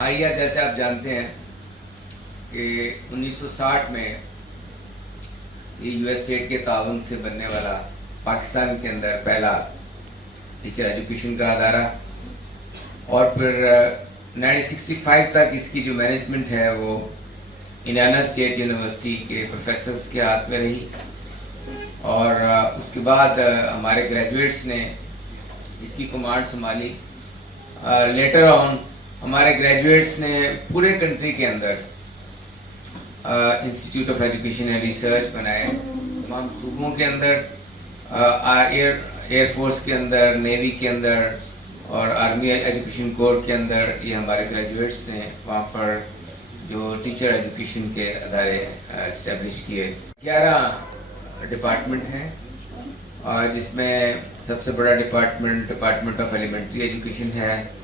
आइया जैसे आप जानते हैं कि 1960 में ये यूएस स्टेट के ताउन से बनने वाला पाकिस्तान के अंदर पहला टीचर एजुकेशन का अदारा, और फिर 1965 तक इसकी जो मैनेजमेंट है वो इंडियाना स्टेट यूनिवर्सिटी के प्रोफेसर्स के हाथ में रही। और उसके बाद हमारे ग्रेजुएट्स ने इसकी कमांड संभाली। लेटर ऑन हमारे ग्रेजुएट्स ने पूरे कंट्री के अंदर institute of education and research बनाए, तमाम सूबों के अंदर, एयरफोर्स के अंदर, नेवी के अंदर और आर्मी एजुकेशन कोर के अंदर। ये हमारे ग्रेजुएट्स ने वहाँ पर जो टीचर एजुकेशन के अदारे इस्टेब्लिश किए। 11 डिपार्टमेंट हैं, जिसमें सबसे बड़ा डिपार्टमेंट ऑफ एलिमेंट्री एजुकेशन है,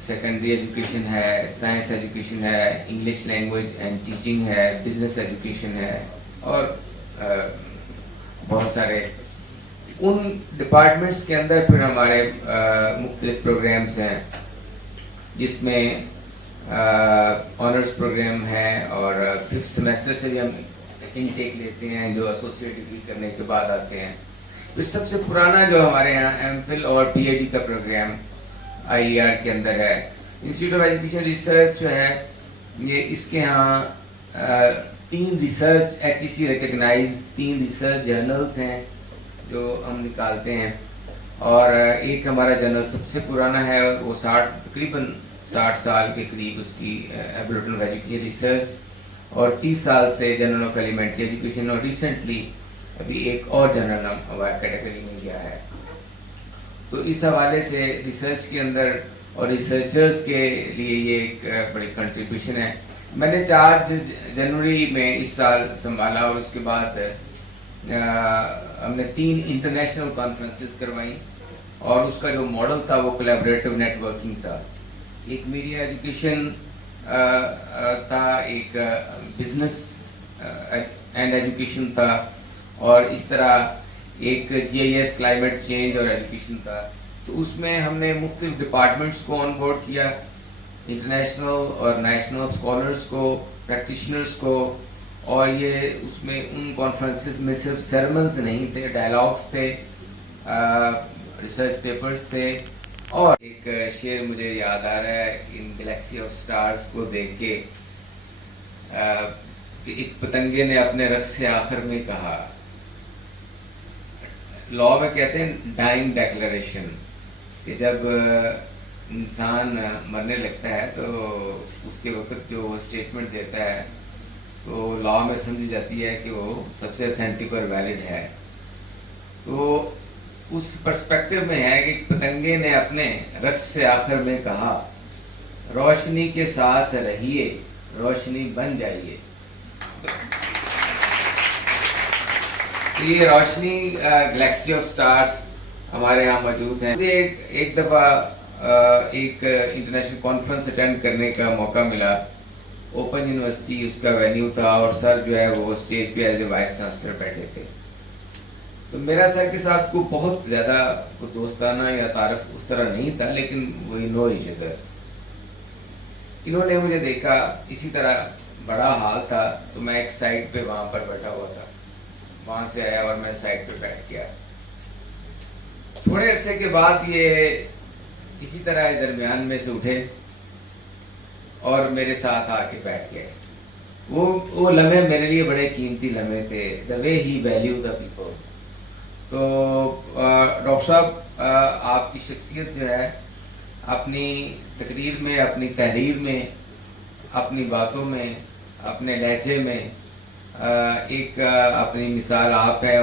सेकेंडरी एजुकेशन है, साइंस एजुकेशन है, इंग्लिश लैंग्वेज एंड टीचिंग है, बिजनेस एजुकेशन है और बहुत सारे। उन डिपार्टमेंट्स के अंदर फिर हमारे मुख्तलिफ प्रोग्राम्स हैं, जिसमें ऑनर्स प्रोग्राम है और 5th सेमेस्टर से भी हम इनटेक लेते हैं जो एसोसिएट डिग्री करने के बाद आते हैं। फिर सबसे पुराना जो हमारे यहाँ एमफिल और पीएचडी का प्रोग्राम आईईआर के अंदर है। इंस्टीट्यूट ऑफ एजुकेशन रिसर्च जो है ये इसके यहाँ 3 research HEC recognize 3 research journals हैं जो हम निकालते हैं, और एक हमारा जर्नल सबसे पुराना है, वो तकरीबन 60 साल के करीब उसकी एवोल्यूशन ऑफ एजुकेशन रिसर्च, और 30 साल से जर्नल ऑफ एलिमेंट्री एजुकेशन, और रिसेंटली अभी एक और जर्नल हमारे कैटेगरी में गया है। तो इस हवाले से रिसर्च के अंदर और रिसर्चर्स के लिए ये एक बड़ी कंट्रीब्यूशन है। मैंने 4 जनवरी में इस साल संभाला, और उसके बाद हमने 3 इंटरनेशनल कॉन्फ्रेंसेस करवाई, और उसका जो मॉडल था वो कोलैबोरेटिव नेटवर्किंग था। एक मीडिया एजुकेशन था, एक बिजनेस एंड एजुकेशन था, और इस तरह एक GIS क्लाइमेट चेंज और एजुकेशन था। तो उसमें हमने मुख्तलिफ डिपार्टमेंट्स को ऑन बोर्ड किया, इंटरनेशनल और नेशनल स्कॉलर्स को, प्रैक्टिशनर्स को, और ये उसमें उन कॉन्फ्रेंसेस में सिर्फ सेरेमन्स नहीं थे, डायलॉग्स थे, रिसर्च पेपर्स थे। और एक शेर मुझे याद आ रहा है इन गैलेक्सी ऑफ स्टार्स को देख के, कि एक पतंगे ने अपने रक्स से आखिर में कहा, लॉ में कहते हैं डाइंग डेक्लेरेशन, कि जब इंसान मरने लगता है तो उसके वक्त जो स्टेटमेंट देता है तो लॉ में समझी जाती है कि वो सबसे ऑथेंटिक और वैलिड है। तो उस पर्सपेक्टिव में है कि पतंगे ने अपने रक्स से आखिर में कहा, रोशनी के साथ रहिए, रोशनी बन जाइए। तो ये रोशनी गैलेक्सी ऑफ स्टार्स हमारे यहाँ मौजूद हैं। मुझे एक दफ़ा एक इंटरनेशनल कॉन्फ्रेंस अटेंड करने का मौका मिला। ओपन यूनिवर्सिटी उसका वेन्यू था, और सर जो है वो स्टेज पे एज ए वाइस चांसलर बैठे थे। तो मेरा सर के साथ को बहुत ज़्यादा दोस्ताना या तारफ उस तरह नहीं था, लेकिन वो नो ईच अदर। इन्होंने मुझे देखा, इसी तरह बड़ा हाल था, तो मैं एक साइड पे वहाँ पर बैठा हुआ था, वहाँ से आया और मैं साइड पे बैठ गया। थोड़े अरसे के बाद ये इसी तरह दरमियान में से उठे और मेरे साथ आके बैठ गए। वो लम्हे मेरे लिए बड़े कीमती लम्हे थे, the way he value the people. तो डॉक्टर साहब, आपकी शख्सियत जो है अपनी तकरीर में, अपनी तहरीर में, अपनी बातों में, अपने लहजे में एक अपनी मिसाल आप है।